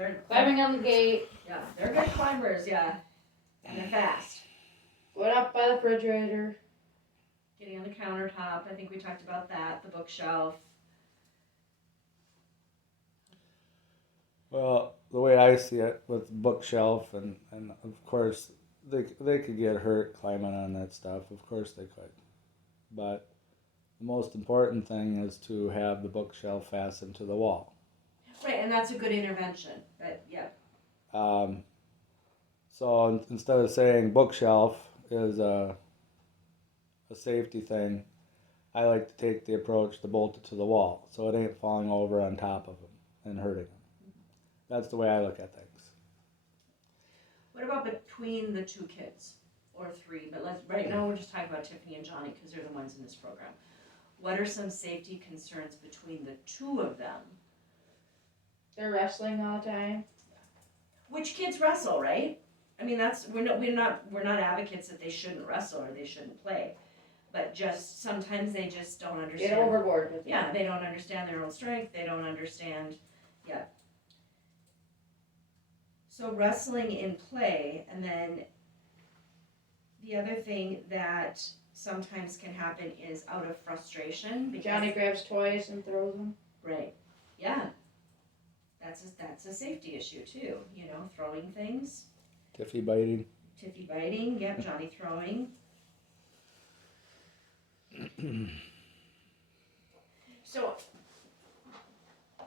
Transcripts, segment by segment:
They're Climbing on the gate. Yeah, they're good climbers, yeah. And they're fast. Going up by the refrigerator. Getting on the countertop, I think we talked about that, the bookshelf. Well, the way I see it with bookshelf and of course they could get hurt climbing on that stuff. Of course they could. But the most important thing is to have the bookshelf fastened to the wall. Right, and that's a good intervention. But yeah. So instead of saying bookshelf is a safety thing, I like to take the approach to bolt it to the wall so it ain't falling over on top of them and hurting them. That's the way I look at things. What about between the two kids? Or three, but right now we're just talking about Tiffany and Johnny because they're the ones in this program. What are some safety concerns between the two of them? They're wrestling all the time. Which kids wrestle, right? I mean, we're not advocates that they shouldn't wrestle or they shouldn't play, but just sometimes they just don't understand. Get overboard with it. Yeah, they don't understand their own strength. They don't understand. Yeah. So wrestling in play, and then the other thing that sometimes can happen is out of frustration. Because Johnny grabs toys and throws them. Right. Yeah. That's a safety issue too. You know, throwing things. Tiffy biting. Tiffy biting. Yep. Johnny throwing. So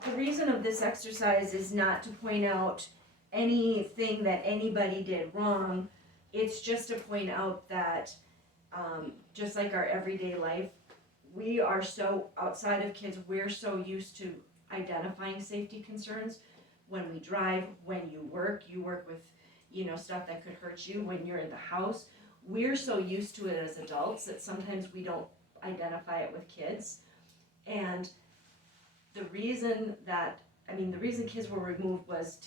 the reason of this exercise is not to point out anything that anybody did wrong. It's just to point out that just like our everyday life, we are so outside of kids, we're so used to identifying safety concerns when we drive, when you work with, you know, stuff that could hurt you when you're in the house. We're so used to it as adults that sometimes we don't identify it with kids. And the reason kids were removed was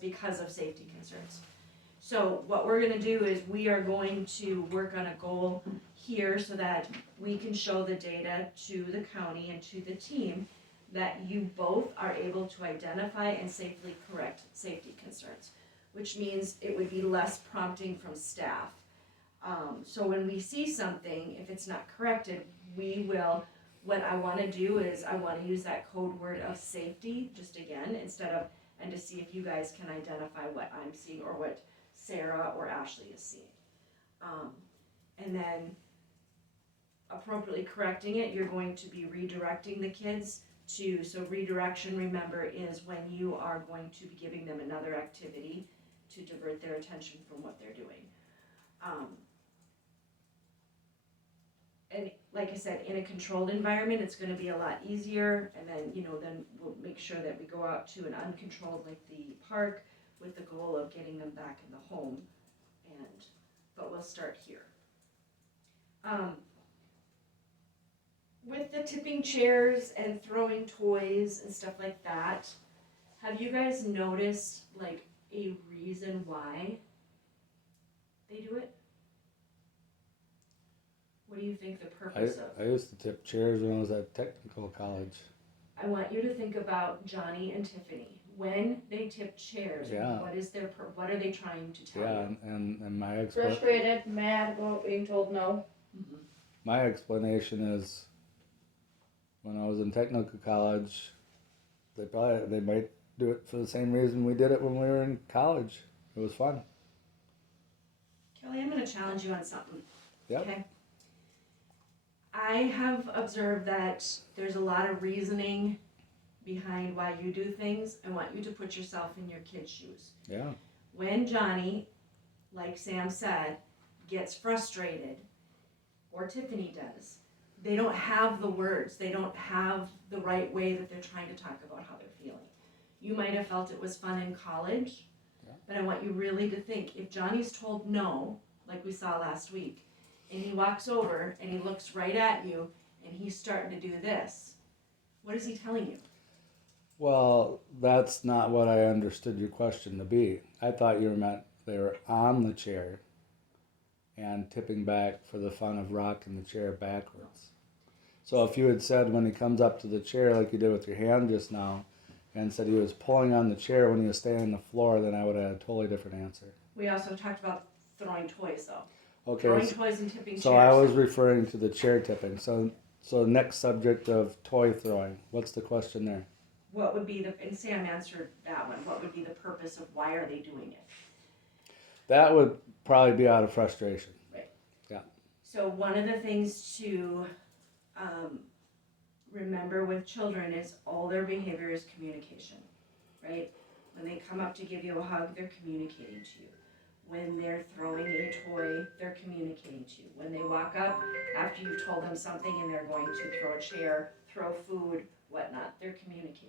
because of safety concerns. So what we're going to do is we are going to work on a goal here so that we can show the data to the county and to the team that you both are able to identify and safely correct safety concerns, which means it would be less prompting from staff. So when we see something, if it's not corrected, what I want to do is I want to use that code word of safety just again and to see if you guys can identify what I'm seeing or what Sarah or Ashley is seeing. And then appropriately correcting it, you're going to be redirecting the kids so redirection, remember, is when you are going to be giving them another activity to divert their attention from what they're doing. And like I said, in a controlled environment, it's going to be a lot easier. And then, then we'll make sure that we go out to an uncontrolled, like the park, with the goal of getting them back in the home. But we'll start here. With the tipping chairs and throwing toys and stuff like that, have you guys noticed like a reason why they do it? What do you think the purpose of? I used to tip chairs when I was at technical college. I want you to think about Johnny and Tiffany. When they tip chairs, yeah. What are they trying to tell you? Yeah, and my frustrated, mad about being told no. Mm-hmm. My explanation is, when I was in technical college, they might do it for the same reason we did it when we were in college. It was fun. Kelly, I'm going to challenge you on something. Yep. Okay. I have observed that there's a lot of reasoning behind why you do things. I want you to put yourself in your kid's shoes. Yeah. When Johnny, like Sam said, gets frustrated, or Tiffany does, they don't have the words. They don't have the right way that they're trying to talk about how they're feeling. You might have felt it was fun in college, but I want you really to think, if Johnny's told no, like we saw last week, and he walks over and he looks right at you and he's starting to do this, what is he telling you? Well, that's not what I understood your question to be. I thought you meant they were on the chair and tipping back for the fun of rocking the chair backwards. So if you had said when he comes up to the chair like you did with your hand just now, and said he was pulling on the chair when he was standing on the floor, then I would have had a totally different answer. We also talked about throwing toys though. Okay, Throwing toys and tipping so chairs. I was referring to the chair tipping. So next subject of toy throwing. What's the question there? What would be and Sam answered that one. What would be the purpose of why are they doing it? That would probably be out of frustration. So one of the things to remember with children is all their behavior is communication, right? When they come up to give you a hug, they're communicating to you. When they're throwing a toy, they're communicating to you. When they walk up after you've told them something and they're going to throw a chair, throw food, whatnot, they're communicating.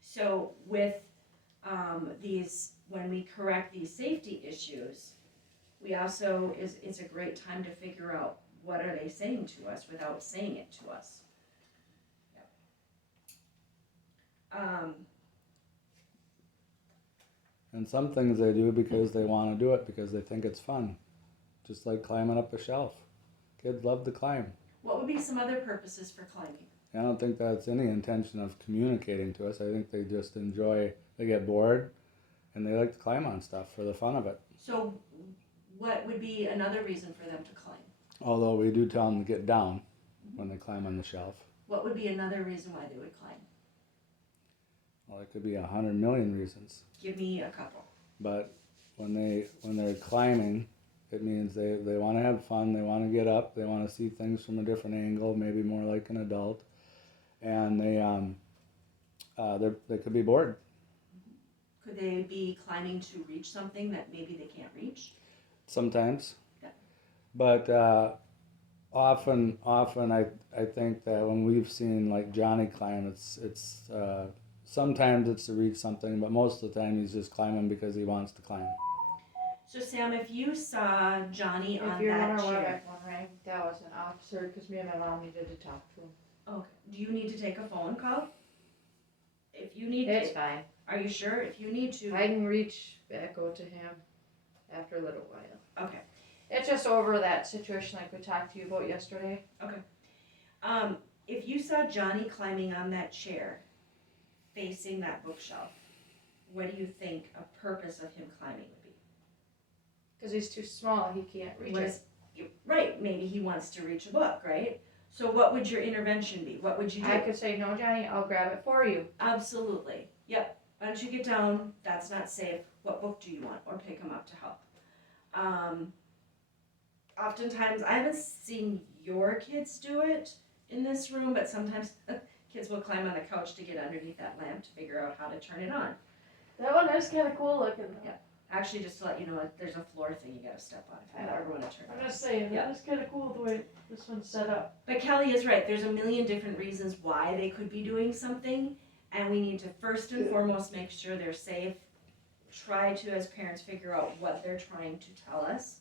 So with when we correct these safety issues, we also, it's a great time to figure out what are they saying to us without saying it to us. Yep. And some things they do because they want to do it because they think it's fun. Just like climbing up a shelf. Kids love to climb. What would be some other purposes for climbing? I don't think that's any intention of communicating to us. I think they just enjoy, they get bored, and they like to climb on stuff for the fun of it. So what would be another reason for them to climb? Although we do tell them to get down when they climb on the shelf. What would be another reason why they would climb? Well, it could be 100 million reasons. Give me a couple. But when they're climbing, it means they want to have fun, they want to get up, they want to see things from a different angle, maybe more like an adult. And they could be bored. Could they be climbing to reach something that maybe they can't reach? Sometimes. Yeah. But often I think that when we've seen like Johnny climb, it's sometimes it's to reach something, but most of the time he's just climbing because he wants to climb. So Sam, if you saw Johnny on If you're that wondering why chair, my phone rang, that was an officer because me and my mom needed to talk to him. okay, do you need to take a phone call? If you need It's to, fine. are you sure? If you need to, I can reach back out to him after a little while. okay. It's just over that situation like we talked to you about yesterday. If you saw Johnny climbing on that chair, facing that bookshelf, what do you think a purpose of him climbing would be? Because he's too small, he can't reach it. Right, maybe he wants to reach a book, right? So what would your intervention be? What would you do? I could say, no, Johnny, I'll grab it for you. Absolutely. Yep. Why don't you get down? That's not safe. What book do you want? Or pick him up to help. Oftentimes, I haven't seen your kids do it in this room, but sometimes kids will climb on the couch to get underneath that lamp to figure out how to turn it on. That one is kind of cool looking. Yeah. Actually, just to let you know, there's a floor thing you gotta step on if you ever want to turn it on. I'm just saying, Yeah. that is kind of cool the way this one's set up. But Kelly is right. There's a million different reasons why they could be doing something, and we need to first and foremost make sure they're safe. Try to, as parents, figure out what they're trying to tell us,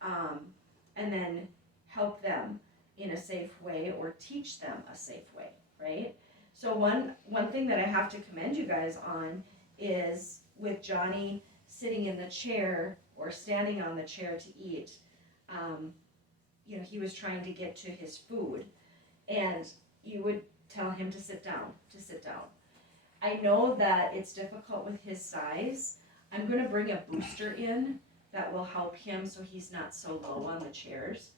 and then help them in a safe way or teach them a safe way, right? So one thing that I have to commend you guys on is with Johnny sitting in the chair or standing on the chair to eat, he was trying to get to his food, and you would tell him to sit down, I know that it's difficult with his size. I'm going to bring a booster in that will help him so he's not so low on the chairs.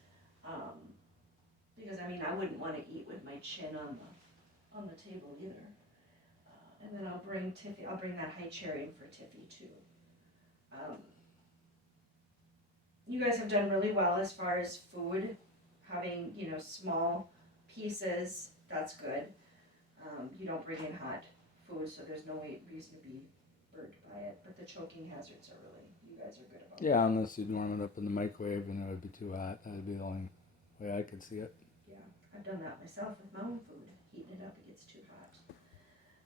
Because I wouldn't want to eat with my chin on the table either. And then I'll bring that high chair in for Tiffy too. You guys have done really well as far as food, having, small pieces, that's good. You don't bring in hot food, so there's no reason to be burnt by it, but the choking hazards are really, you guys are good about. Yeah, unless you'd warm it up in the microwave and it would be too hot. That would be the only way I could see it. Yeah, I've done that myself with my own food. Heating it up, it gets too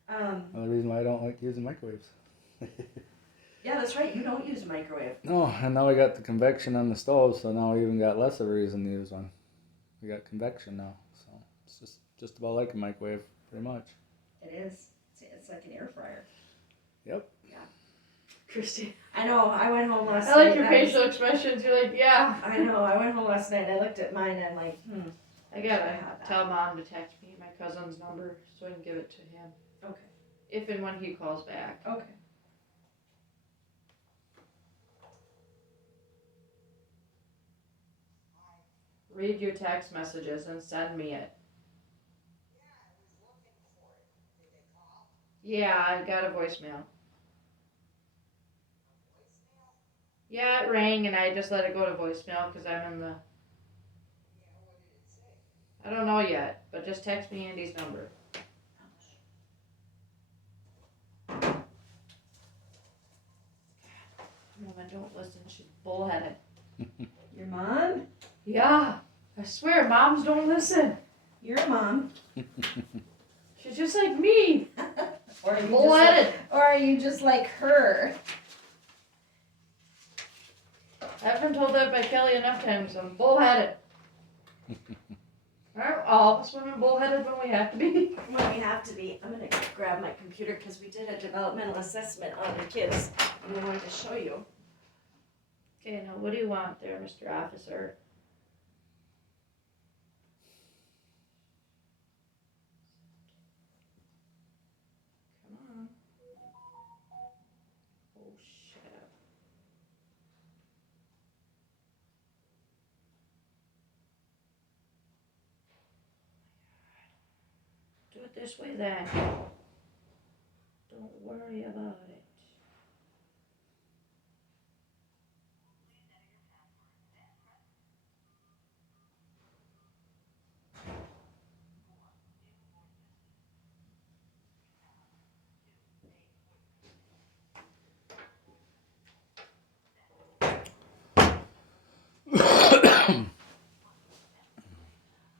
hot. Another reason why I don't like using microwaves. Yeah, that's right, you don't use a microwave. No, and now we got the convection on the stove, so now we even got less of a reason to use one. We got convection now, so it's just about like a microwave, pretty much. It is. It's like an air fryer. Yep. Yeah. Christy. I know, I went home last I like night. your facial expressions. You're like, yeah. I know, I went home last night and I looked at mine and I'm like, I gotta tell Mom to text me my cousin's number so I can give it to him. Okay. if and when he calls back. Okay. Read your text messages and send me it. Yeah, I got a voicemail. Yeah, it rang and I just let it go to voicemail because I'm in the. I don't know yet, but just text me Andy's number. Mama, don't listen. She's bullheaded. Your mom? Yeah, I swear, moms don't listen. You're a mom. She's just like me. Or are you Bullheaded. or are you just like her? I've been told that by Kelly enough times. I'm bullheaded. Aren't all of us women bullheaded when we have to be? When we have to be. I'm gonna grab my computer because we did a developmental assessment on the kids and we wanted to show you. Okay, now what do you want there, Mr. Officer? Come on. Oh, shut up. Do it this way then. Don't worry about it.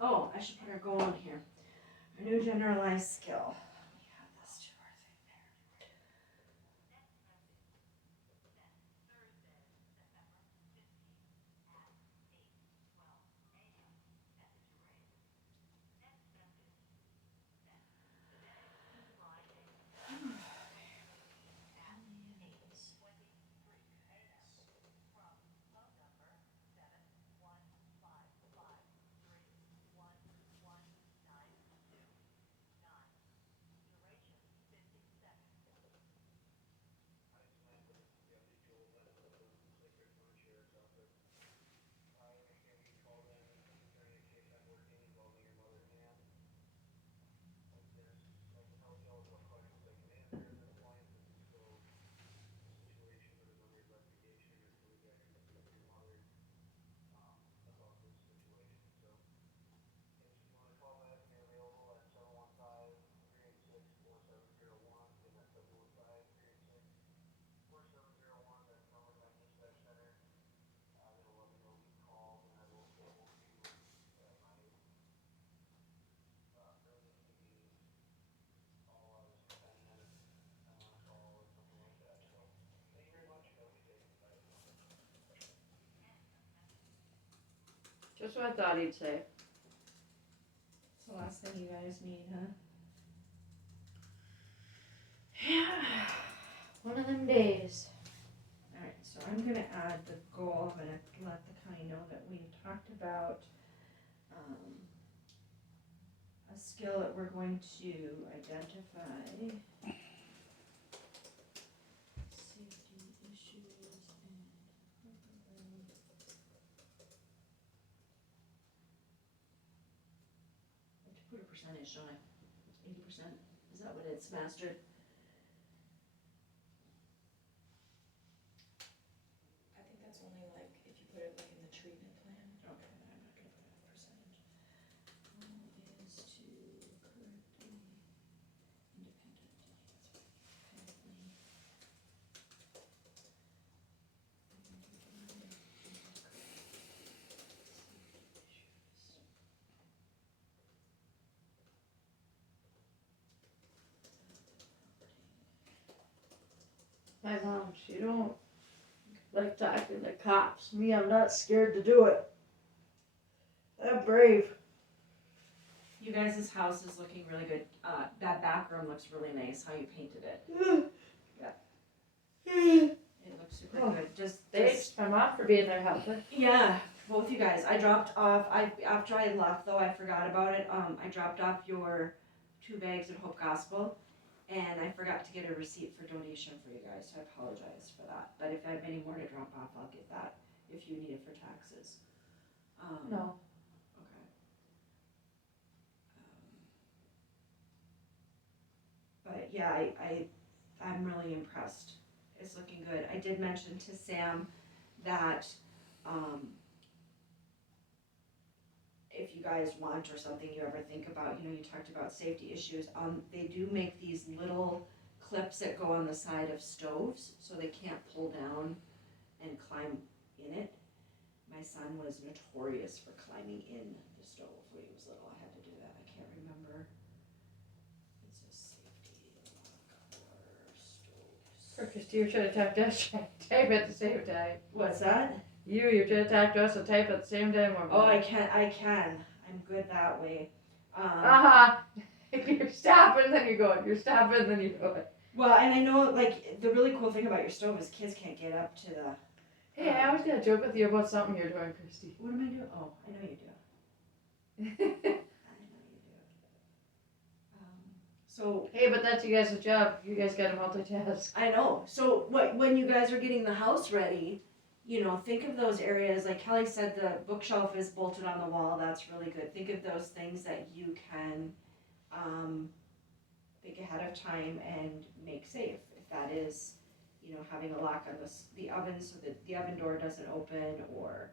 Oh, I should put our goal in here. Our new generalized skill. We have this to our thing there. Just what I thought he'd say. It's the last thing you guys need, huh? Yeah. One of them days. Alright, so I'm gonna add the goal. I'm gonna let the county know that we talked about a skill that we're going to identify safety issues and I have to put a percentage, don't I? 80%? Is that what it's mastered? I think that's only like if you put it like in the treatment plan. Okay, then I'm not gonna put a percentage. Goal is to correctly, independently, that's right, independently. My mom, she don't like talking to cops. Me, I'm not scared to do it. I'm brave. You guys' house is looking really good. That back room looks really nice, how you painted it. It looks super Oh, good. Just Thanks, my mom, for being their helper. yeah, both you guys. I dropped off. After I left though, I forgot about it. I dropped off your 2 bags of Hope Gospel, And I forgot to get a receipt for donation for you guys, so I apologize for that. But if I have any more to drop off, I'll get that if you need it for taxes. No. Okay. But yeah, I'm really impressed. It's looking good. I did mention to Sam that, if you guys want or something you ever think about, you talked about safety issues, they do make these little clips that go on the side of stoves, so they can't pull down and climb in it. My son was notorious for climbing in the stove when he was little. I had to do that. I can't remember. It's a safety locker stoves. For Christy, you're trying to type at the same time. What's that? You're trying to type to us and type at the same time. Or Oh, I can. I'm good that way. You're stopping, then you're going. You're stopping, then you're going. Well, and I know, like, the really cool thing about your stove is kids can't get up to the. Hey, I always got to joke with you about something you're doing, Christy. What am I doing? Oh, I know you do. I know you do. So. Hey, but that's you guys' job. You guys got to multitask. I know. So when you guys are getting the house ready, think of those areas. Like Kelly said, the bookshelf is bolted on the wall. That's really good. Think of those things that you can think ahead of time and make safe. If that is, having a lock on the oven so that the oven door doesn't open, or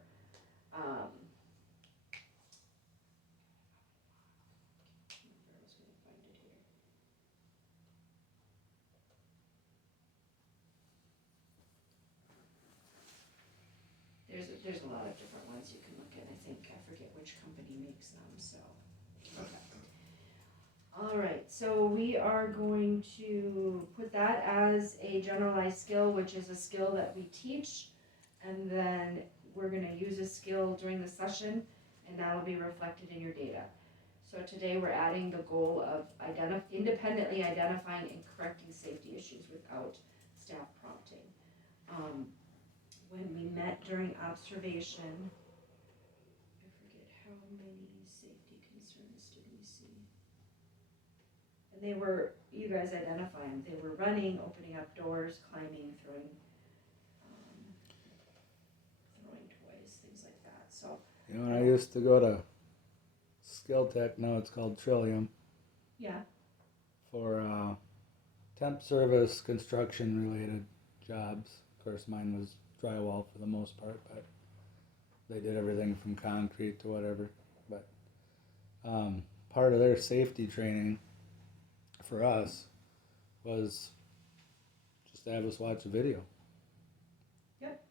there's a lot of different ones you can look at. I forget which company makes them, so. Okay. All right, so we are going to put that as a generalized skill, which is a skill that we teach, and then we're gonna use a skill during the session, and that'll be reflected in your data. So today we're adding the goal of independently identifying and correcting safety issues without staff prompting. When we met during observation, I forget how many safety concerns did we see? And they were, you guys identify them, they were running, opening up doors, climbing, throwing toys, things like that, so. When I used to go to Skill Tech, now it's called Trillium, Yeah, for temp service, construction related jobs. Of course, mine was drywall for the most part, but they did everything from concrete to whatever. But part of their safety training for us was just to have us watch a video. Yep.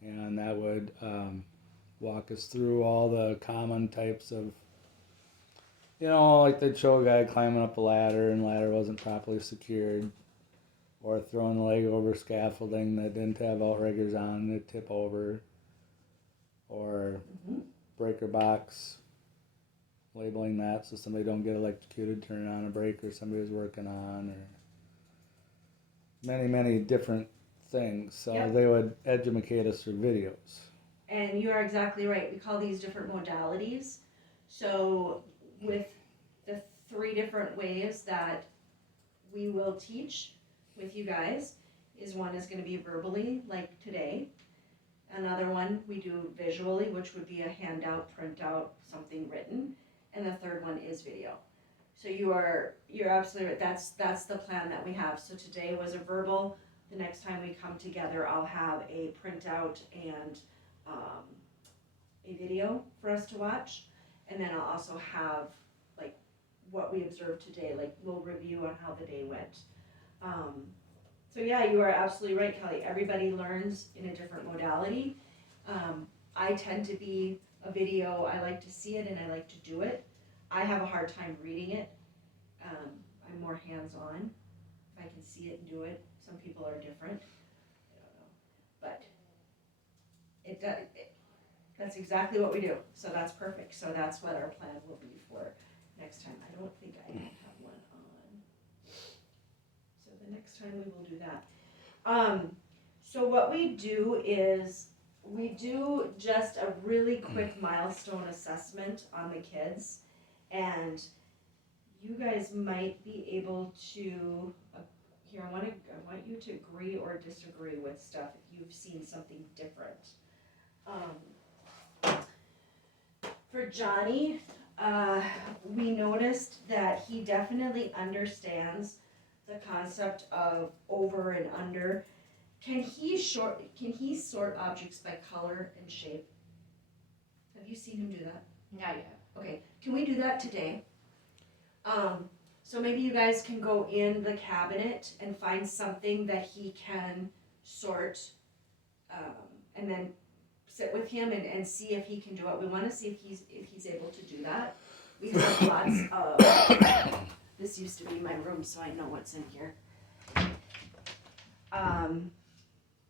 And that would walk us through all the common types of, like they'd show a guy climbing up a ladder and the ladder wasn't properly secured, or throwing a leg over scaffolding that didn't have outriggers on and it'd tip over, or breaker box, labeling that so somebody don't get electrocuted turning on a breaker somebody was working on, or many, many different things. So Yep. they would educate us through videos. and you are exactly right, we call these different modalities. So with the 3 different ways that we will teach with you guys, one is going to be verbally, like today. Another one we do visually, which would be a handout, printout, something written, and the third one is video. So you're absolutely right. That's the plan that we have. So today was a verbal. The next time we come together, I'll have a printout and a video for us to watch, and then I'll also have like what we observed today. Like we'll review on how the day went. So yeah, you are absolutely right, Kelly. Everybody learns in a different modality. I tend to be a video. I like to see it and I like to do it. I have a hard time reading it. I'm more hands-on. If I can see it and do it. Some people are different. I don't know, but that's exactly what we do. So that's perfect. So that's what our plan will be for next time. I don't think I have one on. So the next time we will do that. So what we do is we do just a really quick milestone assessment on the kids, and you guys might be able to, here, I want you to agree or disagree with stuff if you've seen something different. For Johnny, we noticed that he definitely understands the concept of over and under. Can he sort objects by color and shape? Have you seen him do that? Not yet. Okay, can we do that today? So maybe you guys can go in the cabinet and find something that he can sort, and then sit with him and see if he can do it. We wanna see if he's able to do that. We have lots of, this used to be my room, so I know what's in here.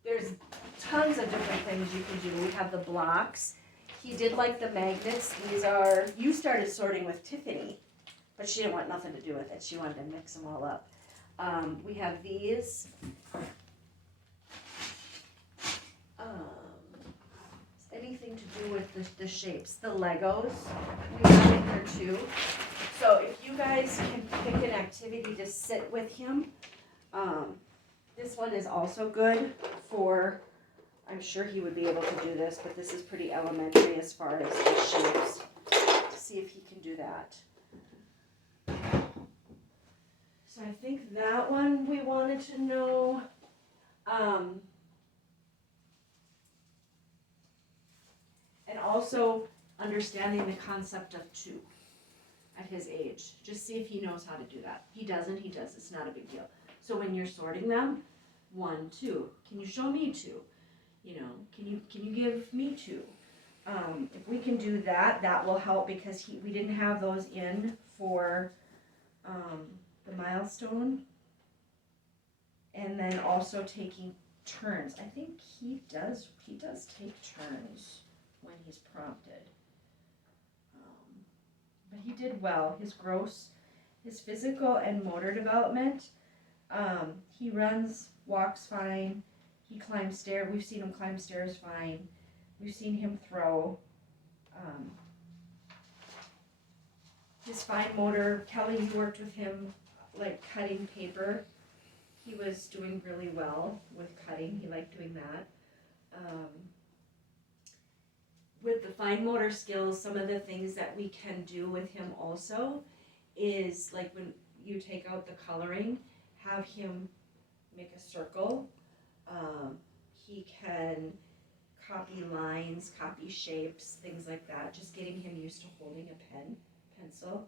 There's tons of different things you can do. We have the blocks. He did like the magnets. You started sorting with Tiffany, but she didn't want nothing to do with it. She wanted to mix them all up. We have these. Anything to do with the shapes. The Legos, we have in here too. So if you guys can pick an activity to sit with him, this one is also good for, I'm sure he would be able to do this, but this is pretty elementary as far as the shapes, to see if he can do that. So I think that one we wanted to know. And also understanding the concept of two at his age. Just see if he knows how to do that. He doesn't, he does. It's not a big deal. So when you're sorting them, 1, 2. Can you show me 2? You know, can you give me 2? If we can do that, that will help because we didn't have those in for the milestone. And then also taking turns. I think he does take turns when he's prompted. But he did well. His physical and motor development, he runs, walks fine, he climbs stairs, we've seen him climb stairs fine, we've seen him throw. His fine motor, Kelly, you worked with him like cutting paper. He was doing really well with cutting, he liked doing that. With the fine motor skills, some of the things that we can do with him also is like when you take out the coloring, have him make a circle. He can copy lines, copy shapes, things like that. Just getting him used to holding a pencil.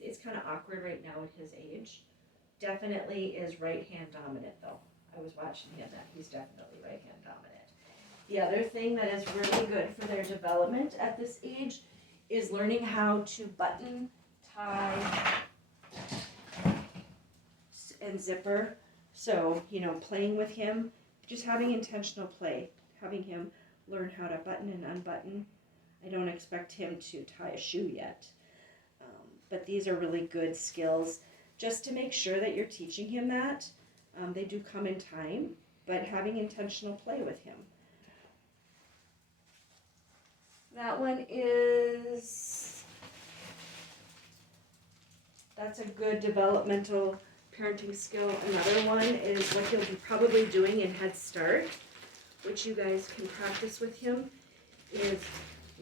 It's kind of awkward right now at his age. Definitely is right hand dominant though. I was watching him that he's definitely right hand dominant. The other thing that is really good for their development at this age is learning how to button, tie, and zipper. So, playing with him, just having intentional play, having him learn how to button and unbutton. I don't expect him to tie a shoe yet. But these are really good skills just to make sure that you're teaching him that. They do come in time, but having intentional play with him. That one that's a good developmental parenting skill. Another one is what he'll be probably doing in Head Start, which you guys can practice with him, is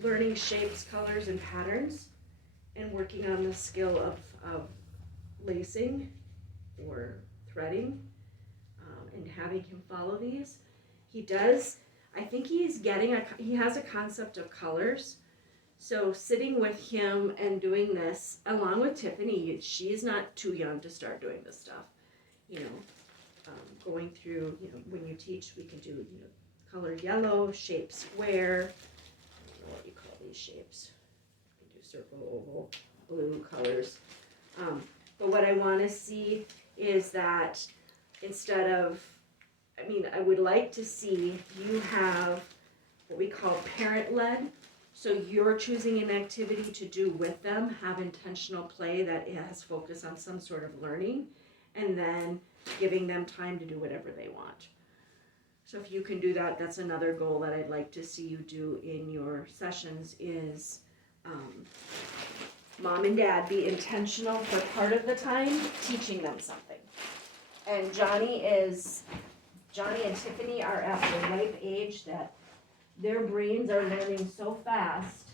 learning shapes, colors, and patterns, and working on the skill of lacing or threading, and having him follow these. I think he has a concept of colors. So sitting with him and doing this, along with Tiffany, she's not too young to start doing this stuff. Going through, when you teach, we can do, color yellow, shape square. I don't know what you call these shapes. You can do circle, oval, blue colors. But what I want to see is that instead of, I would like to see you have what we call parent-led. So you're choosing an activity to do with them, have intentional play that has focus on some sort of learning, and then giving them time to do whatever they want. So if you can do that, that's another goal that I'd like to see you do in your sessions is mom and dad be intentional for part of the time teaching them something. And Johnny and Tiffany are at the ripe age that their brains are learning so fast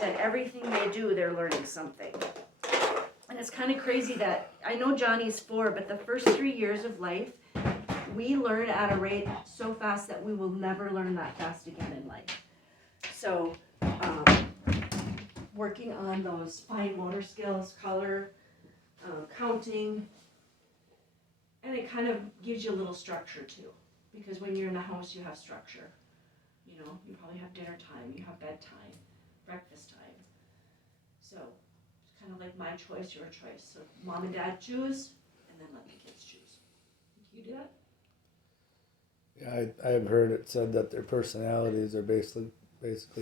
that everything they do, they're learning something. And it's kind of crazy that, I know Johnny's 4, but the first 3 years of life, we learn at a rate so fast that we will never learn that fast again in life. So, working on those fine motor skills, color, counting, and it kind of gives you a little structure too. Because when you're in the house, you have structure. You know, you probably have dinner time, you have bedtime, breakfast time. So, it's kind of like my choice, your choice. So, mom and dad choose, and then let the kids choose. Do you do that? Yeah, I've heard it said that their personalities are basically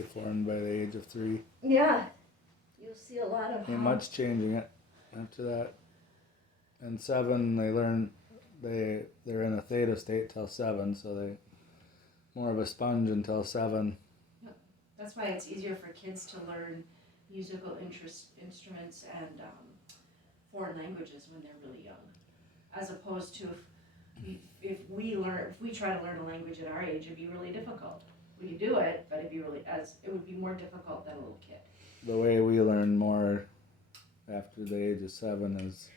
formed by the age of 3. Yeah. You'll see a lot of Ain't much changing it after that. And 7, they learn they're in a theta state till 7, so they more of a sponge until 7. That's why it's easier for kids to learn musical instruments and foreign languages when they're really young, as opposed to if we try to learn a language at our age, it'd be really difficult. We could do it, but it would be more difficult than a little kid. The way we learn more after the age of 7 is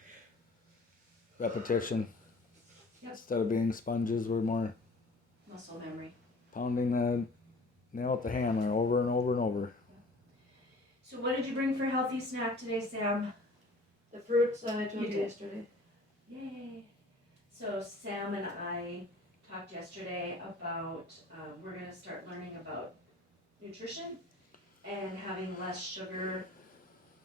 repetition. Yep. Instead of being sponges, we're more Muscle memory. pounding the nail with the hammer over and over and over. So what did you bring for healthy snack today, Sam? The fruits that I You took did. yesterday. Yay! So Sam and I talked yesterday about we're going to start learning about nutrition and having less sugar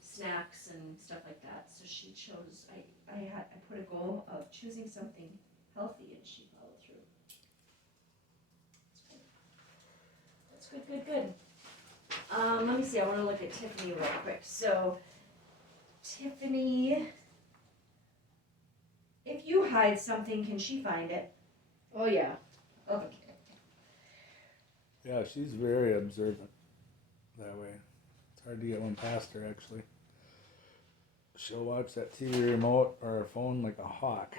snacks and stuff like that. So she chose, I put a goal of choosing something healthy and she followed through. That's good. Let me see, I want to look at Tiffany real quick. So Tiffany, if you hide something, can she find it? Oh yeah. Okay. Yeah, she's very observant that way. It's hard to get one past her, actually. She'll watch that TV remote or her phone like a hawk.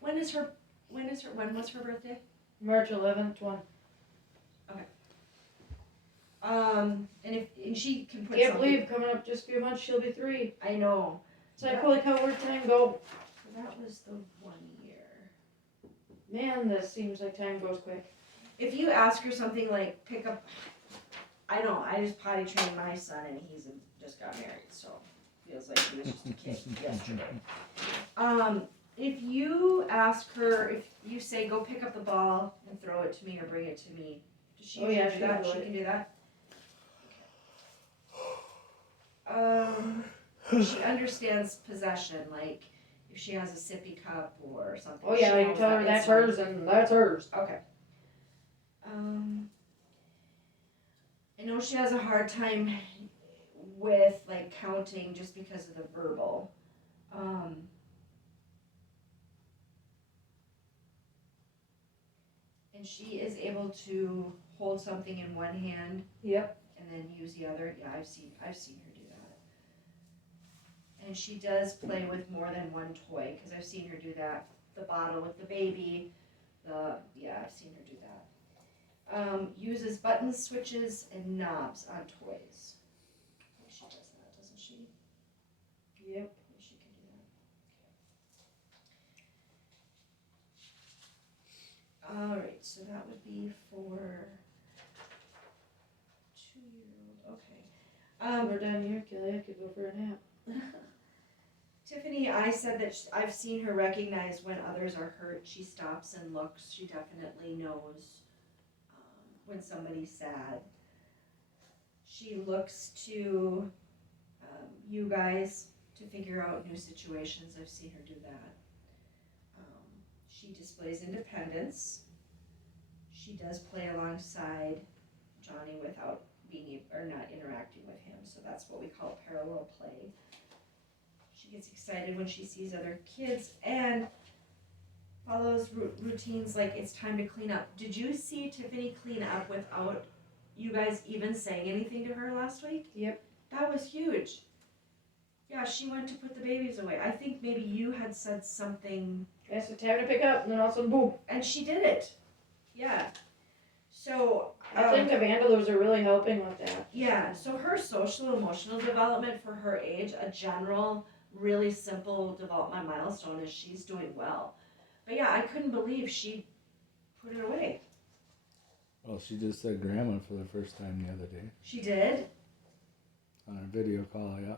When was her birthday? March 11th one. And she can put Can't something. believe coming up just a few months she'll be 3. I know. It's like holy cow, where'd time go? That was the 1 year. Man, this seems like time goes quick. If you ask her something like pick up, I know, I just potty trained my son and he's just got married, so feels like he was just a kid yesterday. If you ask her, if you say go pick up the ball and throw it to me or bring it to me, does she Oh, yeah, do that? she She can can do that? She understands possession, like if she has a sippy cup or something. Oh yeah, she you knows tell her that that's instantly. hers and that's hers. Okay. I know she has a hard time with like counting just because of the verbal. And she is able to hold something in one hand Yep. and then use the other. Yeah, I've seen her do that. And she does play with more than one toy because I've seen her do that. The bottle with the baby. I've seen her do that. Uses buttons, switches, and knobs on toys. I think she does that, doesn't she? Yep. Maybe she can do that. Alright, so that would be for 2-year-old. Okay. We're done here, Kelly. I could go for a nap. Tiffany, I said that I've seen her recognize when others are hurt. She stops and looks. She definitely knows when somebody's sad. She looks to you guys to figure out new situations. I've seen her do that. She displays independence. She does play alongside Johnny without not interacting with him. So that's what we call parallel play. She gets excited when she sees other kids and follows routines like it's time to clean up. Did you see Tiffany clean up without you guys even saying anything to her last week? Yep. That was huge. Yeah, she went to put the babies away. I think maybe you had said something, I said, time to pick up, and then all of a sudden, boom. and she did it. Yeah. So, I think the vandals are really helping with that. yeah, so her social emotional development for her age, a general, really simple development milestone is she's doing well. But yeah, I couldn't believe she put it away. Well, she just said grandma for the first time the other day She did? on a video call. Yeah.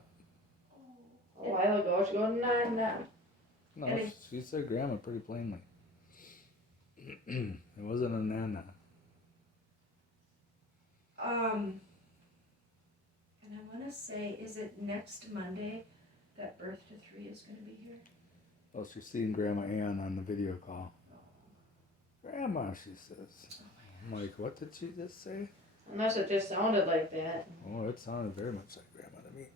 A while ago, she goes, nah, nah. No, And it- she said grandma pretty plainly. It wasn't a nana. And I want to say, is it next Monday that Birth to 3 is going to be here? Well, she's seen Grandma Ann on the video call. Grandma, she says. I'm like, what did she just say? Unless it just sounded like that. Oh, it sounded very much like Grandma to me.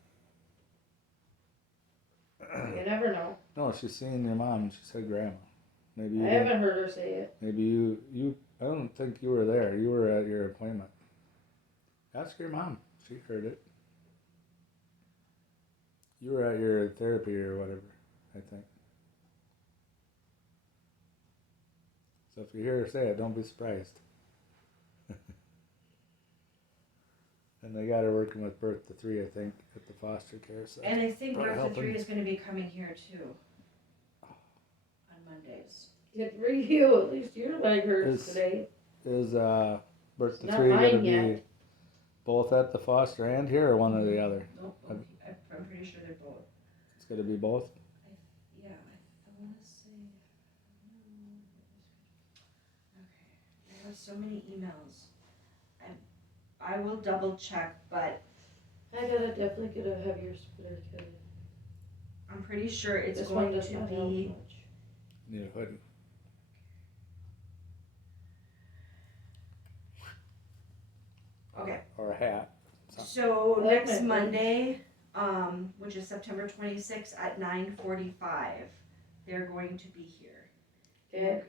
You never know. No, she's seen your mom and she said Grandma. Maybe you I didn't- haven't heard her say it. Maybe you. I don't think you were there. You were at your appointment. Ask your mom. She heard it. You were at your therapy or whatever, I think. So if you hear her say it, don't be surprised. And they got her working with Birth to 3, I think, at the foster care site. And I think Probably Birth to 3 helping. is going to be coming here too. On Mondays. Good for you. At least your leg hurts Is- today. Is Birth to Not 3 going to mine be yet. both at the foster and here, or one or the other? Nope, I'm pretty sure they're both. It's going to be both. Yeah, I want to say. Okay, I have so many emails. I will double check, but I gotta definitely get a heavier splitter kit. I'm pretty sure it's This one going does to not help be. much. Need a hoodie. Okay. Or a hat. So I like next my Monday, which is September 26th at 9:45, they're going to be here. Okay.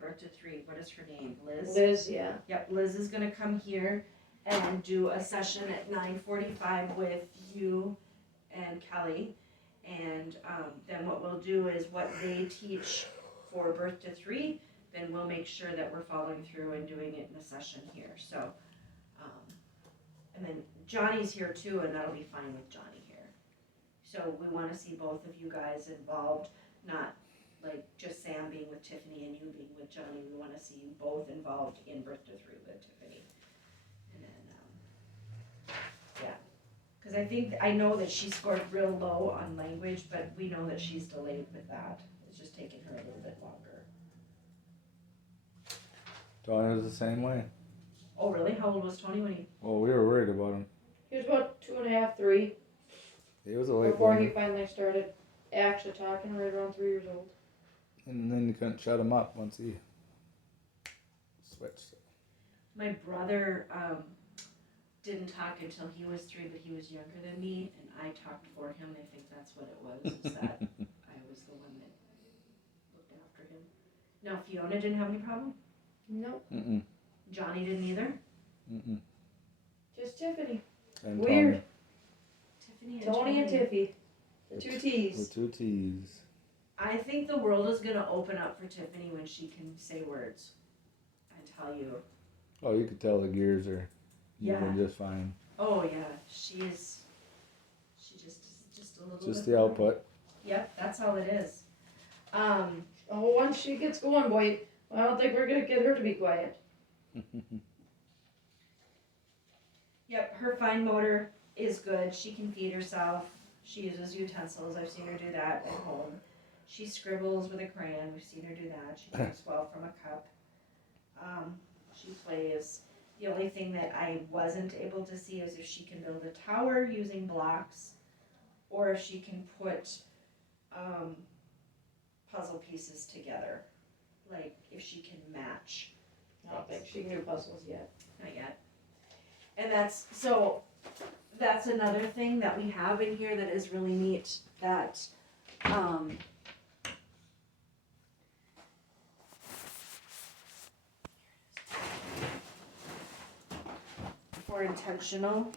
Birth to 3. What is her name? Liz. Liz, yeah. Yep, Liz is gonna come here and do a session at 9:45 with you and Kelly. And then what we'll do is what they teach for Birth to 3, then we'll make sure that we're following through and doing it in a session here. So, and then Johnny's here too, and that'll be fine with Johnny here. So we wanna see both of you guys involved, not like just Sam being with Tiffany and you being with Johnny. We wanna see you both involved in Birth to 3 with Tiffany. And then, yeah. Cause I know that she scored real low on language, but we know that she's delayed with that. It's just taking her a little bit longer. Tony was the same way. Oh, really? How old was Tony when he? Well, we were worried about him. He was about 2.5, 3 He was a late before he bloomer. finally started actually talking, right around 3 years old. And then you couldn't shut him up once he switched. My brother didn't talk until he was 3, but he was younger than me, and I talked for him. I think that's what it was, is that I was the one that looked after him. Now, Fiona didn't have any problem? Nope, Mm-mm. Johnny didn't either? Mm-mm. just Tiffany. And Weird. Tiffany Tony and Tiffy. The two With T's. 2 T's. I think the world is going to open up for Tiffany when she can say words and tell you. Oh, you could tell the gears are moving Yeah. just fine. Oh, yeah, she just a little Just bit the more. output. Yep, that's all it is. Oh, once she gets going, boy, I don't think we're gonna get her to be quiet. Yep, her fine motor is good. She can feed herself. She uses utensils. I've seen her do that at home. She scribbles with a crayon. We've seen her do that. She drinks well from a cup. She plays. The only thing that I wasn't able to see is if she can build a tower using blocks, or if she can put puzzle pieces together. Like if she can match. I don't think she can do puzzles yet. Not yet. And that's another thing that we have in here that is really neat, that, for intentional,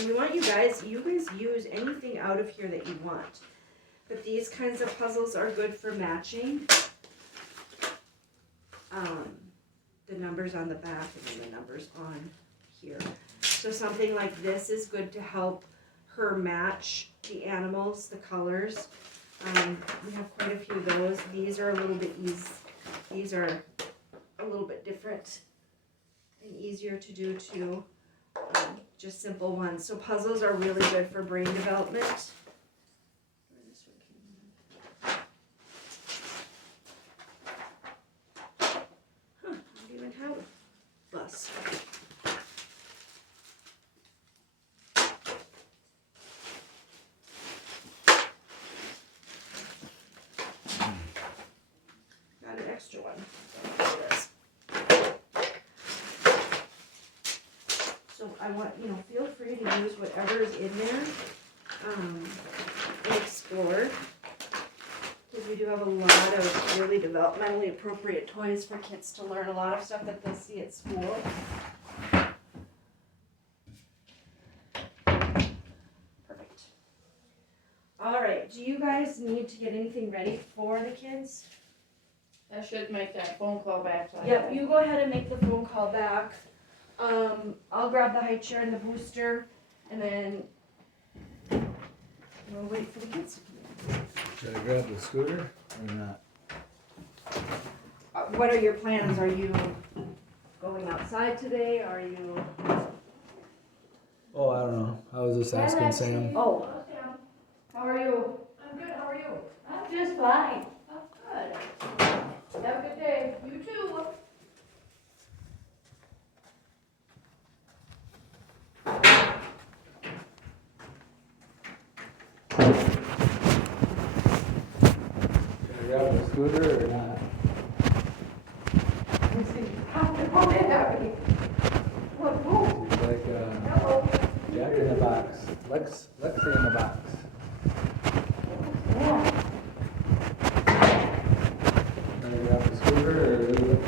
And we want you guys use anything out of here that you want. But these kinds of puzzles are good for matching. The numbers on the back and then the numbers on here. So something like this is good to help her match the animals, the colors. We have quite a few of those. These are a little bit these are a little bit different and easier to do too. Just simple ones. So puzzles are really good for brain development. Where this one came in. Huh, I don't even have a bus. Got an extra one. There it is. So I want, feel free to use whatever is in there and explore. Because we do have a lot of really developmentally appropriate toys for kids to learn a lot of stuff that they'll see at school. Perfect. All right, do you guys need to get anything ready for the kids? I should make that phone call back. Yep, you go ahead and make the phone call back. I'll grab the high chair and the booster, and then we'll wait for the kids to come in. Should I grab the scooter or not? What are your plans? Are you going outside today? Are you? Oh, I don't know. I was just asking Sam. Oh. How are you? I'm good, how are you? I'm just fine. Oh, good. Have a good day. You too. Should I grab the scooter or not? What move? It's like Hello. Jack in the Box. Lexi in the Box. Yeah. Should I grab the scooter or leave it?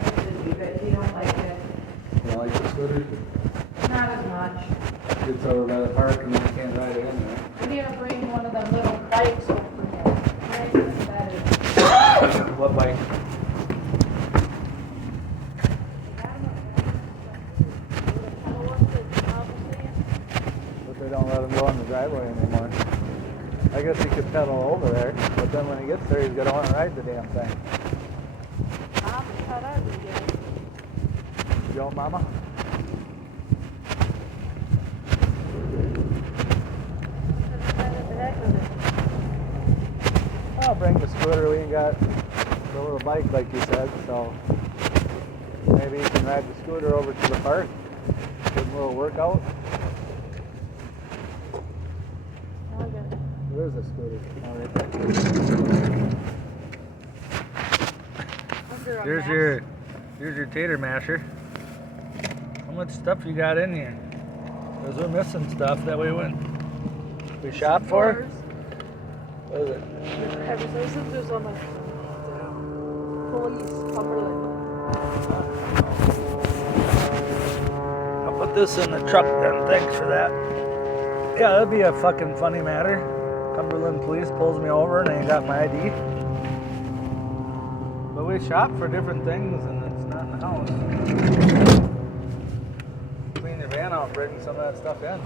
I should leave it. You don't like it. You don't like the scooter? Not as much. It's over by the park and you can't ride it in there. We need to bring one of them little bikes over here. Right? Better. What bike? But they don't let him go on the driveway anymore. I guess he could pedal over there, but then when he gets there, he's gonna want to ride the damn thing. Yo, mama. I'll bring the scooter. We ain't got the little bike like you said, so maybe you can ride the scooter over to the park. Good little workout. There is a scooter. Oh, right there. Here's your tater masher. How much stuff you got in here? Because we're missing stuff that we shop for. What is it? There's on the police Cumberland. I'll put this in the truck then. Thanks for that. Yeah, that'd be a fucking funny matter. Cumberland police pulls me over and they got my ID. But we shop for different things and it's not in the house. Clean your van out and bring some of that stuff in.